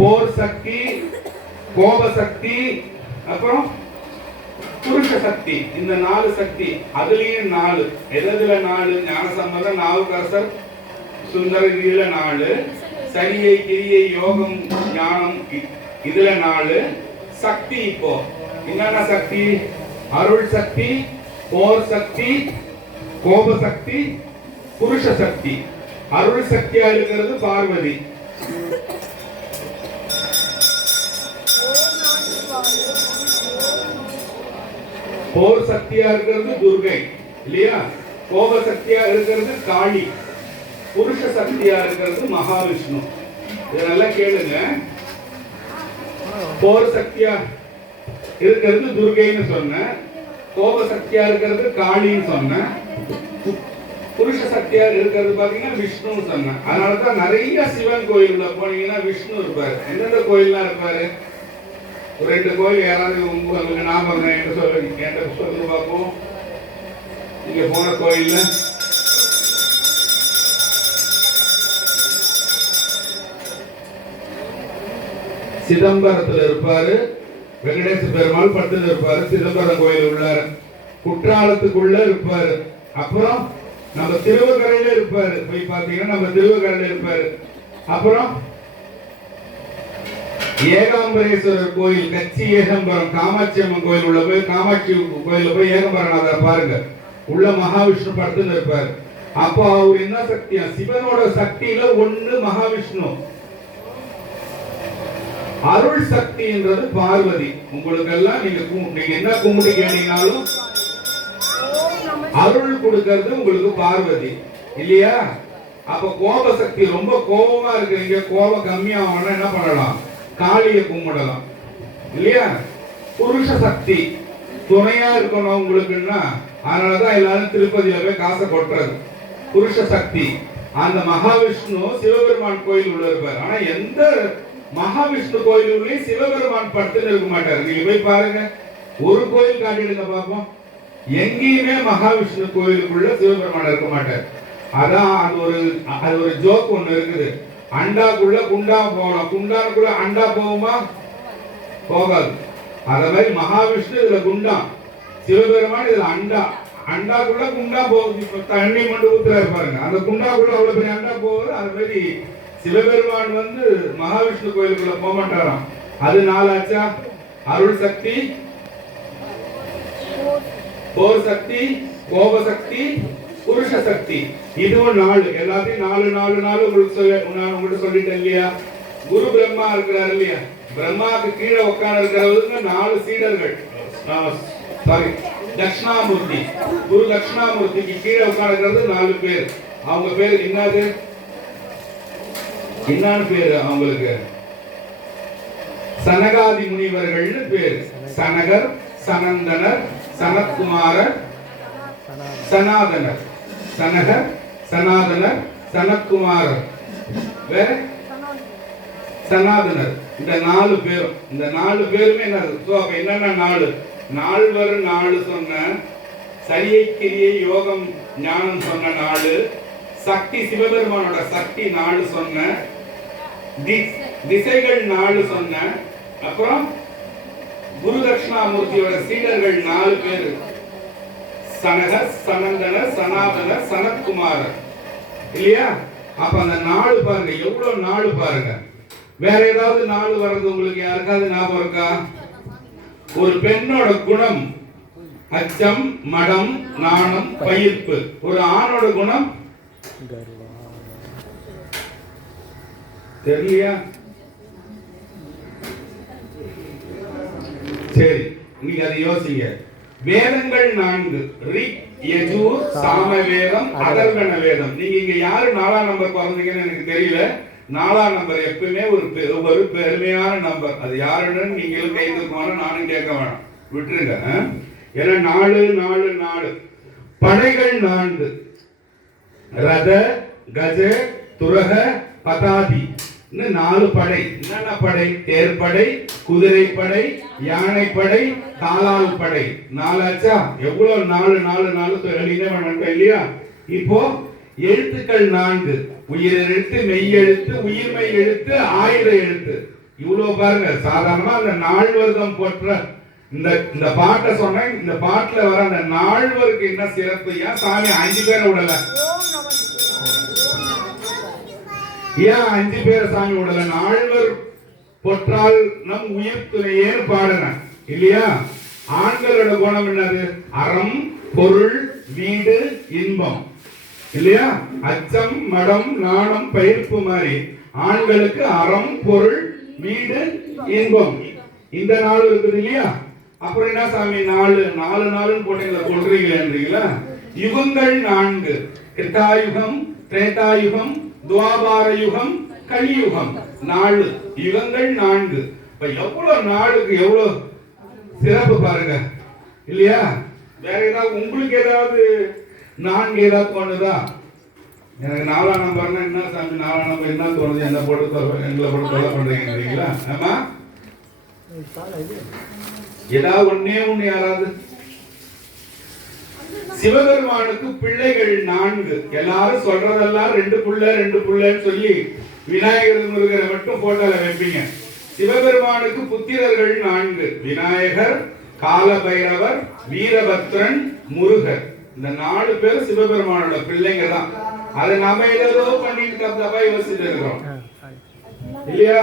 போர் சக்தி, கோப சக்தி, அப்புறம் புருஷ சக்தி. இந்த 4 சக்தி. அதுலயும் 4. எதுல 4? ஞானசம்பந்தம், நாவுக்கரசர், சுந்தர, இதுல 4. சரியை, கிரியை, யோகம், ஞானம், இதுல 4 சக்தி. இப்போ என்னென்ன சக்தி? அருள் சக்தி, போர் சக்தி, கோப சக்தி, புருஷ சக்தி. அருள் சக்தியா இருக்கிறது பார்வதி. போர் சக்தியா இருக்கிறது துர்கை இல்லையா? கோப சக்தியா இருக்கிறது காளி. புருஷ சக்தியா இருக்கிறது மகாவிஷ்ணு. இதெல்லாம் கேளுங்க. போர் சக்தியா இருக்கிறது துர்கைன்னு சொன்னேன். கோப சக்தியா இருக்கிறது காளின்னு சொன்னேன். புருஷ சக்தியா இருக்கிறது பாத்தீங்கன்னா விஷ்ணுன்னு சொன்னேன். அதனாலதான் நிறைய சிவன் கோயில்ல போனீங்கன்னா விஷ்ணு இருப்பாரு. எந்தெந்த கோயில்லாம் இருப்பாரு? ஒரு 2 கோயில் யாராவது உங்களுக்கு ஞாபகம் என்று சொல்லுங்க பார்ப்போம். நீங்க போன கோயில்ல சிதம்பரத்துல இருப்பாரு, வெங்கடேச பெருமாள் படுத்து இருப்பாரு. சிதம்பரம் கோயில் உள்ளாரு. குற்றாலத்துக்குள்ள இருப்பாரு. அப்புறம் நம்ம திருவக்கரையில இருப்பாரு. போய் பாத்தீங்கன்னா நம்ம திருவக்கரையில இருப்பாரு. அப்புறம் ஏகாம்பரேஸ்வரர் கோயில், கச்சி ஏகாம்பரம், காமாட்சி அம்மன் கோயில் உள்ள போய் காமாட்சி கோயில போய் ஏகாம்பரநாதர் பாருங்க. உள்ள மகாவிஷ்ணு படுத்துன்னு இருப்பாரு. அப்போ அவர் என்ன சக்தியா? சிவனோட சக்தியில ஒண்ணு மகாவிஷ்ணு. அருள் சக்தின்றது பார்வதி. உங்களுக்கு எல்லாம் நீங்க என்ன கும்பிட்டு கேட்டீங்கன்னாலும் அருள் கொடுக்கிறது உங்களுக்கு பார்வதி இல்லையா? அப்ப கோப சக்தி, ரொம்ப கோபமா இருக்கிறீங்க, கோபம் கம்மியாகணும் என்ன பண்ணலாம்? காளியை கும்பிடலாம் இல்லையா? புருஷ சக்தி துணையா இருக்கணும் உங்களுக்குன்னா, அதனாலதான் எல்லாரும் திருப்பதியில போய் காசை கொட்டுறது. புருஷ சக்தி அந்த மகாவிஷ்ணு சிவபெருமான் கோயில் உள்ள இருப்பார். ஆனா எந்த மகாவிஷ்ணு கோயிலுள்ளேயும் சிவபெருமான் படுத்துன்னு இருக்க மாட்டாரு. நீங்க போய் பாருங்க, ஒரு கோயில் காட்டிடுங்க பாப்போம். எங்கேயுமே மகாவிஷ்ணு கோயிலுக்குள்ள சிவபெருமான் இருக்க மாட்டார். அதான் அது ஒரு ஜோக் ஒண்ணு இருக்குது. அண்டாக்குள்ள குண்டா போகலாம், குண்டானுக்குள்ள அண்டா போகுமா? போகாது. அத மாதிரி மகாவிஷ்ணு இதுல குண்டா, சிவபெருமான் இதுல அண்டா. அண்டாக்குள்ள குண்டா போகுது. இப்ப தண்ணி மட்டும் ஊத்துறாரு பாருங்க, அந்த குண்டாக்குள்ள அவ்வளவு பெரிய அண்டா போகுது. அது மாதிரி சிவபெருமான் மகாவிஷ்ணு கோயிலுக்குள்ள போக மாட்டாராம். அது 4 ஆச்சா? அருள் சக்தி, போர் சக்தி, கோப சக்தி, புருஷ சக்தி. இதுவும் 4. எல்லாத்தையும் 4 உங்களுக்கு சொல்லிட்டேன் இல்லையா? குரு பிரம்மா இருக்கிறார் இல்லையா? பிரம்மாவுக்கு கீழே உட்கார்ந்து இருக்கிறவங்க 4 சீடர்கள். சாரி, தட்சிணாமூர்த்தி. குரு தட்சிணாமூர்த்திக்கு கீழே உட்கார்ந்து 4 பேர். அவங்க பேர் என்னது? என்னன்னு பேரு அவங்களுக்கு? சனகாதி முனிவர்கள்னு பேரு. சனகர், சனந்தனர், சனத்குமாரர், சனாதனர். சனகர், சனாதனர், சனத்குமாரர், வேற சனாதனர். இந்த 4 பேரும், இந்த 4 பேருமே என்னது? அப்ப என்னன்னா 4 சொன்ன, சரியை, கிரியை, யோகம், ஞானம் சொன்ன 4, சக்தி சிவபெருமானோட சக்தி 4 சொன்ன, திசைகள் 4 சொன்ன, அப்புறம் குரு தட்சிணாமூர்த்தியோட சீடர்கள் 4 பேர். சனகர், சனந்தனர், சனாதனர், சனத்குமாரர் இல்லையா? அப்ப அந்த 4 பாருங்க, எவ்வளவு 4 பாருங்க. வேற ஏதாவது 4 வர்றது உங்களுக்கு யாருக்காவது ஞாபகம் இருக்கா? ஒரு பெண்ணோட குணம் அச்சம், மடம், நாணம், பயிர்ப்பு. ஒரு ஆணோட குணம் தெரியலையா? சரி, நீங்க அதை யோசிங்க. வேதங்கள் 4: ரிக், யஜூர், சாமவேதம், அதர்வண வேதம். நீங்க இங்க யாரு 4ஆம் நம்பர் பிறந்தீங்கன்னு எனக்கு தெரியல. 4ஆம் நம்பர் எப்பவுமே ஒரு பெருமையான நம்பர். அது யாருன்னு நீங்களும் கைதுக்கு நானும் கேட்க வேணாம், விட்டுருங்க. ஏன்னா 4 படைகள் 4: ரத, கஜ, துரக, பதாதி. 4 படை. என்னென்ன படை? தேர்ப்படை, குதிரை படை, யானை படை, காலால் படை. 4 ஆச்சா? எவ்வளவு 4 இல்லையா? இப்போ எழுத்துக்கள் 4: உயிர் எழுத்து, மெய் எழுத்து, உயிர்மெய் எழுத்து, ஆயுத எழுத்து. இவ்வளவு பாருங்க, சாதாரணமா அந்த நால்வர்க்கம் போற்ற இந்த பாட்டை சொன்னேன். இந்த பாட்டுல வர அந்த நால்வருக்கு என்ன சிறப்பு? ஏன் சாமி 5 பேரை விடல? ஏன் 5 பேரை சாமி விடல? நால்வர் பொற்றால் நம் உயிர் துணையேன்னு பாடுன இல்லையா? ஆண்களோட குணம் என்னது? அறம், பொருள், வீடு, இன்பம் இல்லையா? அச்சம், மடம், நாணம், பயிர்ப்பு மாதிரி ஆண்களுக்கு அறம், பொருள், வீடு, இன்பம். இந்த 4 இருக்குது இல்லையா? அப்புறம் என்ன சாமி 4 நாளுன்னு போட்டீங்களா? சொல்றீங்களா? யுகங்கள் 4: கிருதாயுகம், திரேதாயுகம், துவாபார யுகம், கலியுகம். 4 யுகங்கள் 4. இப்ப எவ்வளவு நாளுக்கு எவ்வளவு சிறப்பு பாருங்க இல்லையா? வேற ஏதாவது உங்களுக்கு ஏதாவது 4 ஏதாவது தோணுதா? எனக்கு 4ஆம் நம்பர்னா என்ன சாமி 4ஆம் நம்பர் என்ன தோணுது? என்ன போட்டு எங்களை போட்டு தொலை பண்றீங்களா? ஆமா, ஏதாவது ஒண்ணு யாராவது? சிவபெருமானுக்கு பிள்ளைகள் 4. எல்லாரும் சொல்றதெல்லாம் 2 புள்ளைன்னு சொல்லி விநாயகர் முருகரை மட்டும் போட்டோல வைப்பீங்க. சிவபெருமானுக்கு புத்திரர்கள் 4: விநாயகர், காலபைரவர், வீரபத்ரன், முருகர். இந்த 4 பேர் சிவபெருமானோட பிள்ளைங்க தான். அதை நம்ம ஏதோ பண்ணிட்டு தப்பா யோசிச்சுட்டு இருக்கிறோம் இல்லையா?